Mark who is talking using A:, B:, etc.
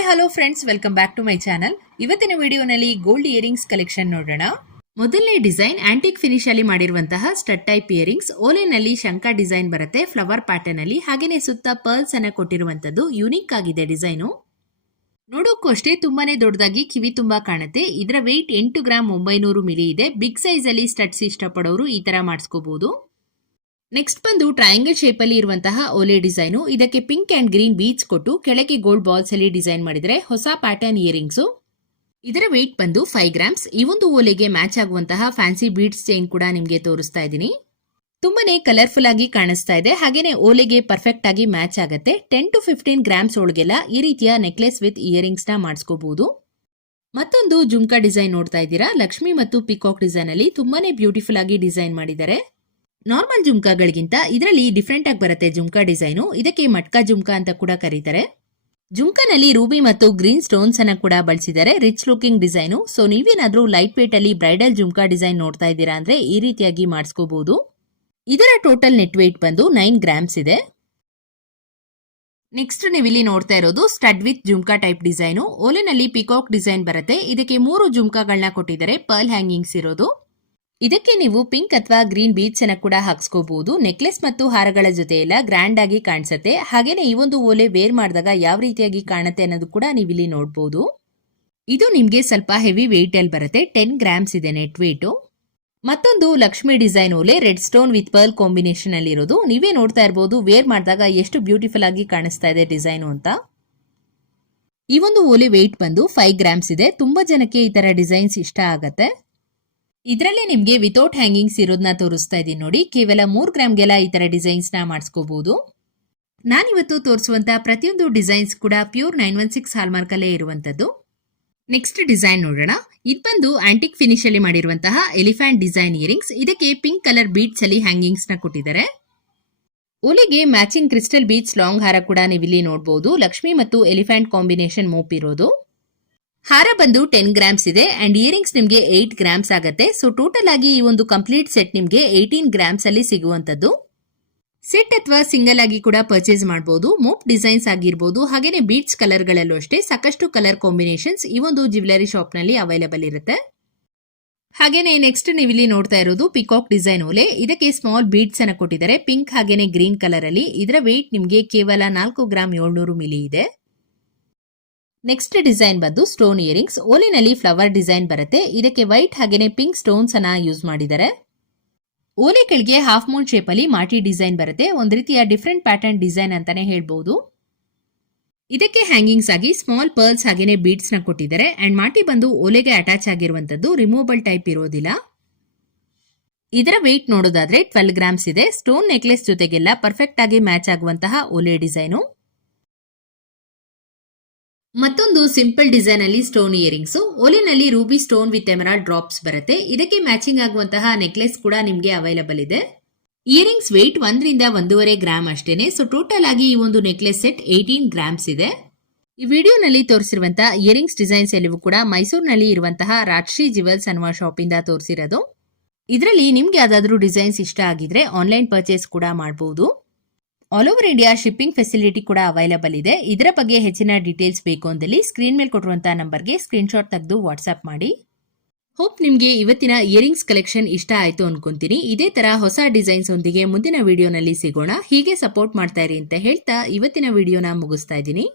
A: Hi hello friends welcome back to my channel ಇವತ್ತಿನ ವಿಡಿಯೋನಲ್ಲಿ gold earrings collection ನೋಡೋಣ. ಮೊದಲನೇ ಡಿಸೈನ್ ಆಂಟಿಕ್ ಫಿನಿಶ್ ಅಲ್ಲಿ ಮಾಡಿರುವಂತಹ ಸ್ಟಡ್ ಟೈಪ್ ಇಯರಿಂಗ್ಸ್ ಓಲೆನಲ್ಲಿ ಶಂಕ ಡಿಸೈನ್ ಬರುತ್ತೆ ಫ್ಲವರ್ ಪ್ಯಾಟರ್ನ್ ಅಲ್ಲಿ. ಹಾಗೇನೆ ಸುತ್ತ ಪರ್ಲ್ಸ್ ಅನ್ನ ಕೊಟ್ಟಿರುವಂತದ್ದು ಯುನಿಕ್ ಆಗಿದೆ ಡಿಸೈನು ನೋಡೋಕ್ಕೂ ಅಷ್ಟೇ ತುಂಬಾನೇ ದೊಡ್ಡದಾಗಿ ಕಿವಿ ತುಂಬಾ ಕಾಣುತ್ತೆ. ಇದರ ವೆಯ್ಟ್ ಎಂಟು ಗ್ರಾಮ್ ಒಂಬೈನೂರು ಮಿಲಿ ಇದೆ. ಬಿಗ್ ಸೈಜ್ ಅಲ್ಲಿ ಸ್ಟಡ್ಸ್ ಇಷ್ಟಪಡೋರು ಈ ತರ ಮಾಡಿಸ್ಕೋಬಹುದು ನೆಕ್ಸ್ಟ್ ಬಂದು ಟ್ರಯಾಂಗಲ್ ಶೇಪ್ ಅಲ್ಲಿ ಇರುವಂತಹ ಓಲೆ ಡಿಸೈನು ಇದಕ್ಕೆ ಪಿಂಕ್ ಅಂಡ್ ಗ್ರೀನ್ ಬೀಚ್ ಕೊಟ್ಟು ಕೆಳಗೆ ಗೋಲ್ಡ್ ಬಾಲ್ಸ್ ಅಲ್ಲಿ ಡಿಸೈನ್ ಮಾಡಿದ್ರೆ ಹೊಸ ಪ್ಯಾಟರ್ನ್ ಇಯರಿಂಗ್ಸ್ ಇದರ ವೆಯ್ಟ್ ಬಂದು ಫೈವ್ ಗ್ರಾಮ್ಸ್ ಈ ಒಂದು ಓಲೆಗೆ ಮ್ಯಾಚ್ ಆಗುವಂತಹ ಫ್ಯಾನ್ಸಿ ಬೀಡ್ಸ್ ಚೈನ್ ಕೂಡ ನಿಮಗೆ ತೋರಿಸ್ತಾ ಇದ್ದೀನಿ. ತುಂಬಾನೇ ಕಲರ್ಫುಲ್ ಆಗಿ ಕಾಣಿಸ್ತಾ ಇದೆ. ಹಾಗೇನೆ ಓಲೆಗೆ ಪರ್ಫೆಕ್ಟ್ ಆಗಿ ಮ್ಯಾಚ್ ಆಗುತ್ತೆ. ಟೆನ್ ಟು ಫಿಫ್ಟೀನ್ ಗ್ರಾಮ್ಸ್ ಒಳಗೆಲ್ಲ ಈ ರೀತಿಯ ನೆಕ್ಲೆಸ್ ವಿತ್ ಇಯರಿಂಗ್ಸ್ನ ಮಾಡಿಸ್ಕೋಬಹುದು ಮತ್ತೊಂದು ಜುಮ್ಕಾ ಡಿಸೈನ್ ನೋಡ್ತಾ ಇದ್ದೀರಾ? ಲಕ್ಷ್ಮಿ ಮತ್ತು ಪಿಕಾಕ್ ಡಿಸೈನ್ ಅಲ್ಲಿ ತುಂಬಾನೇ ಬ್ಯೂಟಿಫುಲ್ ಆಗಿ ಡಿಸೈನ್ ಮಾಡಿದ್ದಾರೆ. ನಾರ್ಮಲ್ ಜುಮ್ಕಾಗಳಿಗಿಂತ ಇದರಲ್ಲಿ ಡಿಫ್ರೆಂಟ್ ಆಗಿ ಬರುತ್ತೆ ಜುಮ್ಕಾ ಡಿಸೈನು. ಇದಕ್ಕೆ ಮಟ್ಕಾ ಜುಮ್ಕಾ ಅಂತ ಕೂಡ ಕರೀತಾರೆ. ಜುಮ್ಕಾನಲ್ಲಿ ರೂಬಿ ಮತ್ತು ಗ್ರೀನ್ ಸ್ಟೋನ್ಸ್ ಅನ್ನ ಕೂಡ ಬಳಸಿದ್ದಾರೆ. Rich looking design. ಸೊ ನೀವೇನಾದ್ರೂ ಲೈಟ್ ವೇಟ್ ಅಲ್ಲಿ ಬ್ರೈಡಲ್ ಜುಮ್ಕಾ ಡಿಸೈನ್ ನೋಡ್ತಾ ಇದ್ದೀರಾ ಅಂದ್ರೆ ಈ ರೀತಿಯಾಗಿ ಮಾಡಿಸ್ಕೋಬಹುದು ಇದರ ಟೋಟಲ್ ನೆಟ್ ವೇಟ್ ಬಂದು ನೈನ್ ಗ್ರಾಮ್ಸ್ ಇದೆ. ನೆಕ್ಸ್ಟ್ ನೀವಿಲ್ಲಿ ನೋಡ್ತಾ ಇರೋದು stud with jhumka type design. ಓಲೆನಲ್ಲಿ peacock design ಬರುತ್ತೆ. ಇದಕ್ಕೆ ಮೂರು ಜುಮ್ಕಾಗಳನ್ನ ಕೊಟ್ಟಿದ್ದಾರೆ. ಪರ್ಲ್ ಹ್ಯಾಂಗಿಂಗ್ಸ್ ಇರೋದು. ಇದಕ್ಕೆ ನೀವು ಪಿಂಕ್ ಅಥವಾ ಗ್ರೀನ್ ಬೀಚ್ ಅನ್ನ ಕೂಡ ಹಾಕ್ಸ್ಕೋಬಹುದು ನೆಕ್ಲೆಸ್ ಮತ್ತು ಹಾರಗಳ ಜೊತೆ ಎಲ್ಲ ಗ್ರ್ಯಾಂಡ್ ಆಗಿ ಕಾಣಿಸುತ್ತೆ. ಹಾಗೇನೆ ಈ ಒಂದು ಓಲೆ ವೇರ್ ಮಾಡಿದಾಗ ಯಾವ ರೀತಿಯಾಗಿ ಕಾಣುತ್ತೆ ಅನ್ನೋದು ಕೂಡ ನೀವಿಲ್ಲಿ ನೋಡಬಹುದು ಇದು ನಿಮ್ಗೆ ಸ್ವಲ್ಪ ಹೆವಿ ವೆಯ್ಟ್ ಅಲ್ಲಿ ಬರುತ್ತೆ. ಟೆನ್ ಗ್ರಾಮ್ಸ್ ಇದೆ ನೆಟ್ ವೇಟ್ ಮತ್ತೊಂದು ಲಕ್ಷ್ಮಿ ಡಿಸೈನ್ ಓಲೆ red stone with pearl combination ಅಲ್ಲಿ ಇರೋದು. ನೀವೇ ನೋಡ್ತಾ ಇರಬಹುದು ವೇರ್ ಮಾಡಿದಾಗ ಎಷ್ಟು ಬ್ಯೂಟಿಫುಲ್ ಆಗಿ ಕಾಣಿಸ್ತಾ ಇದೆ ಡಿಸೈನು ಅಂತ. ಈ ಒಂದು ಓಲೆ ವೆಯ್ಟ್ ಬಂದು ಫೈವ್ ಗ್ರಾಮ್ಸ್ ಇದೆ. ತುಂಬಾ ಜನಕ್ಕೆ ಈ ತರ ಡಿಸೈನ್ಸ್ ಇಷ್ಟ ಆಗತ್ತೆ. ಇದರಲ್ಲೇ ನಿಮಗೆ ವಿತೌಟ್ ಹ್ಯಾಂಗಿಂಗ್ಸ್ ಇರೋದನ್ನ ತೋರಿಸ್ತಾ ಇದ್ದೀನಿ ನೋಡಿ. ಕೇವಲ ಮೂರು ಗ್ರಾಮ್ಗೆಲ್ಲ ಈ ತರ ಡಿಸೈನ್ಸ್ನ ಮಾಡಿಸ್ಕೋಬಹುದು ನಾನಿವತ್ತು ತೋರಿಸುವಂತ ಪ್ರತಿಯೊಂದು ಡಿಸೈನ್ಸ್ ಕೂಡ pure nine one six hallmark ಅಲ್ಲೇ ಇರುವಂತದ್ದು. ನೆಕ್ಸ್ಟ್ ಡಿಸೈನ್ ನೋಡೋಣ. ಇದು ಬಂದು ಆಂಟಿಕ್ ಫಿನಿಶ್ ಅಲ್ಲಿ ಮಾಡಿರುವಂತಹ ಎಲಿಫ್ಯಾಂಟ್ ಡಿಸೈನ್ ಇಯರಿಂಗ್ಸ್ ಇದಕ್ಕೆ ಪಿಂಕ್ ಕಲರ್ ಬೀಟ್ಸ್ ಅಲ್ಲಿ ಹ್ಯಾಂಗಿಂಗ್ಸ್ನ ಕೊಟ್ಟಿದ್ದಾರೆ. ಓಲಿಗೆ ಮ್ಯಾಚಿಂಗ್ ಕ್ರಿಸ್ಟಲ್ ಬೀಟ್ಸ್ ಲಾಂಗ್ ಹಾರ ಕೂಡ ನೀವಿಲ್ಲಿ ನೋಡಬಹುದು ಲಕ್ಷ್ಮಿ ಮತ್ತು ಎಲಿಫ್ಯಾಂಟ್ ಕಾಂಬಿನೇಷನ್ ಮೋಪ್ ಇರೋದು. ಹಾರ ಬಂದು ಟೆನ್ ಗ್ರಾಮ್ಸ್ ಇದೆ ಅಂಡ್ ಇಯರಿಂಗ್ಸ್ ನಿಮಗೆ ಏಟ್ ಗ್ರಾಮ್ಸ್ ಆಗುತ್ತೆ. ಸೊ ಟೋಟಲ್ ಆಗಿ ಈ ಒಂದು ಕಂಪ್ಲೀಟ್ ಸೆಟ್ ನಿಮಗೆ ಏಯ್ಟೀನ್ ಗ್ರಾಮ್ಸ್ ಅಲ್ಲಿ ಸಿಗುವಂತದ್ದು ಸೆಟ್ ಅಥವಾ ಸಿಂಗಲ್ ಆಗಿ ಕೂಡ ಪರ್ಚೇಸ್ ಮಾಡಬಹುದು ಮೋಪ್ ಡಿಸೈನ್ಸ್ ಆಗಿರ್ಬೋದು. ಹಾಗೇನೆ ಬೀಟ್ಸ್ ಕಲರ್ ಗಳಲ್ಲೂ ಅಷ್ಟೇ ಸಾಕಷ್ಟು ಕಲರ್ ಕಾಂಬಿನೇಷನ್ಸ್ ಈ ಒಂದು ಜ್ಯುವೆಲರಿ ಶಾಪ್ನಲ್ಲಿ ಅವೈಲೇಬಲ್ ಇರುತ್ತೆ. ಹಾಗೇನೆ ನೆಕ್ಸ್ಟ್ ನೀವಿಲ್ಲಿ ನೋಡ್ತಾ ಇರೋದು ಪಿಕಾಕ್ ಡಿಸೈನ್ ಓಲೆ. ಇದಕ್ಕೆ ಸ್ಮಾಲ್ ಬೀಟ್ಸ್ ಅನ್ನ ಕೊಟ್ಟಿದ್ದಾರೆ. ಪಿಂಕ್ ಹಾಗೇನೆ ಗ್ರೀನ್ ಕಲರ್ ಅಲ್ಲಿ. ಇದರ ವೆಯ್ಟ್ ನಿಮಗೆ ಕೇವಲ ನಾಲ್ಕು ಗ್ರಾಮ್ ಏಳ್ನೂರು ಮಿಲಿ ಇದೆ. ನೆಕ್ಸ್ಟ್ ಡಿಸೈನ್ ಬಂದು ಸ್ಟೋನ್ ಇಯರಿಂಗ್ಸ್ ಓಲಿನಲ್ಲಿ ಫ್ಲವರ್ ಡಿಸೈನ್ ಬರುತ್ತೆ. ಇದಕ್ಕೆ ವೈಟ್ ಹಾಗೇನೆ ಪಿಂಕ್ ಸ್ಟೋನ್ಸ್ ಅನ್ನ ಯೂಸ್ ಮಾಡಿದ್ದಾರೆ. ಓಲೆ ಕೆಳಗೆ ಹಾಫ್ ಮೂನ್ ಶೇಪ್ ಅಲ್ಲಿ ಮಾಟಿ ಡಿಸೈನ್ ಬರುತ್ತೆ. ಒಂದ್ ರೀತಿಯ ಡಿಫ್ರೆಂಟ್ ಪ್ಯಾಟರ್ನ್ ಡಿಸೈನ್ ಅಂತಾನೆ ಹೇಳ್ಬಹುದು ಇದಕ್ಕೆ ಹ್ಯಾಂಗಿಂಗ್ಸ್ ಆಗಿ ಸ್ಮಾಲ್ ಪರ್ಲ್ಸ್ ಹಾಗೇನೆ ಬೀಡ್ಸ್ನ ಕೊಟ್ಟಿದ್ದಾರೆ. ಅಂಡ್ ಮಾಟಿ ಬಂದು ಓಲೆಗೆ ಅಟ್ಯಾಚ್ ಆಗಿರುವಂತದ್ದು ರಿಮೂವಬಲ್ ಟೈಪ್ ಇರೋದಿಲ್ಲ. ಇದರ ವೆಯ್ಟ್ ನೋಡೋದಾದ್ರೆ ಟ್ವೆಲ್ ಗ್ರಾಮ್ಸ್ ಇದೆ. ಸ್ಟೋನ್ ನೆಕ್ಲೆಸ್ ಜೊತೆಗೆಲ್ಲ ಪರ್ಫೆಕ್ಟ್ ಆಗಿ ಮ್ಯಾಚ್ ಆಗುವಂತಹ ಓಲೆ ಡಿಸೈನು ಮತ್ತೊಂದು ಸಿಂಪಲ್ ಡಿಸೈನ್ ಅಲ್ಲಿ stone earrings ಓಲಿನಲ್ಲಿ ruby stone with emerald drops ಬರುತ್ತೆ. ಇದಕ್ಕೆ ಮ್ಯಾಚಿಂಗ್ ಆಗುವಂತಹ ನೆಕ್ಲೆಸ್ ಕೂಡ ನಿಮಗೆ ಅವೈಲಬಲ್ ಇದೆ. ಇಯರಿಂಗ್ಸ್ ವೆಯ್ಟ್ ಒಂದರಿಂದ ಒಂದೂವರೆ ಗ್ರಾಮ್ ಅಷ್ಟೇನೆ. ಸೊ ಟೋಟಲ್ ಆಗಿ ಈ ಒಂದು ನೆಕ್ಲೆಸ್ ಸೆಟ್ ಏಯ್ಟೀನ್ ಗ್ರಾಮ್ಸ್ ಇದೆ. ಈ ವಿಡಿಯೋನಲ್ಲಿ ತೋರಿಸಿರುವಂತಹ ಇಯರಿಂಗ್ಸ್ ಡಿಸೈನ್ಸ್ ಎಲ್ಲವೂ ಕೂಡ ಮೈಸೂರಿನಲ್ಲಿ ಇರುವಂತಹ ರಾಜಶ್ರೀ ಜಿವೆಲ್ಸ್ ಅನ್ನುವ ಶಾಪ್ ಇಂದ ತೋರಿಸಿರೋದು. ಇದರಲ್ಲಿ ನಿಮ್ಗೆ ಯಾವ್ದಾದ್ರು ಡಿಸೈನ್ಸ್ ಇಷ್ಟ ಆಗಿದ್ರೆ ಆನ್ಲೈನ್ ಪರ್ಚೇಸ್ ಕೂಡ ಮಾಡಬಹುದು all over India shipping facility ಕೂಡ ಅವೈಲಬಲ್ ಇದೆ. ಇದರ ಬಗ್ಗೆ ಹೆಚ್ಚಿನ ಡೀಟೇಲ್ಸ್ ಬೇಕು ಅಂದಲ್ಲಿ ಸ್ಕ್ರೀನ್ ಮೇಲೆ ಕೊಟ್ಟಿರುವಂತಹ ನಂಬರ್ಗೆ ಸ್ಕ್ರೀನ್ಶಾಟ್ ತೆಗೆದು ವಾಟ್ಸ್ಆಪ್ ಮಾಡಿ. ಹೋಪ್ ನಿಮಗೆ ಇವತ್ತಿನ ಇಯರಿಂಗ್ಸ್ ಕಲೆಕ್ಷನ್ ಇಷ್ಟ ಆಯಿತು ಅನ್ಕೊಂತೀನಿ. ಇದೇ ತರ ಹೊಸ ಡಿಸೈನ್ಸ್ ಒಂದಿಗೆ ಮುಂದಿನ ವಿಡಿಯೋನಲ್ಲಿ ಸಿಗೋಣ. ಹೀಗೆ ಸಪೋರ್ಟ್ ಮಾಡ್ತಾ ಇರಿ ಅಂತ ಹೇಳ್ತಾ ಇವತ್ತಿನ ವಿಡಿಯೋನ ಮುಗಿಸ್ತಾ ಇದ್ದೀನಿ.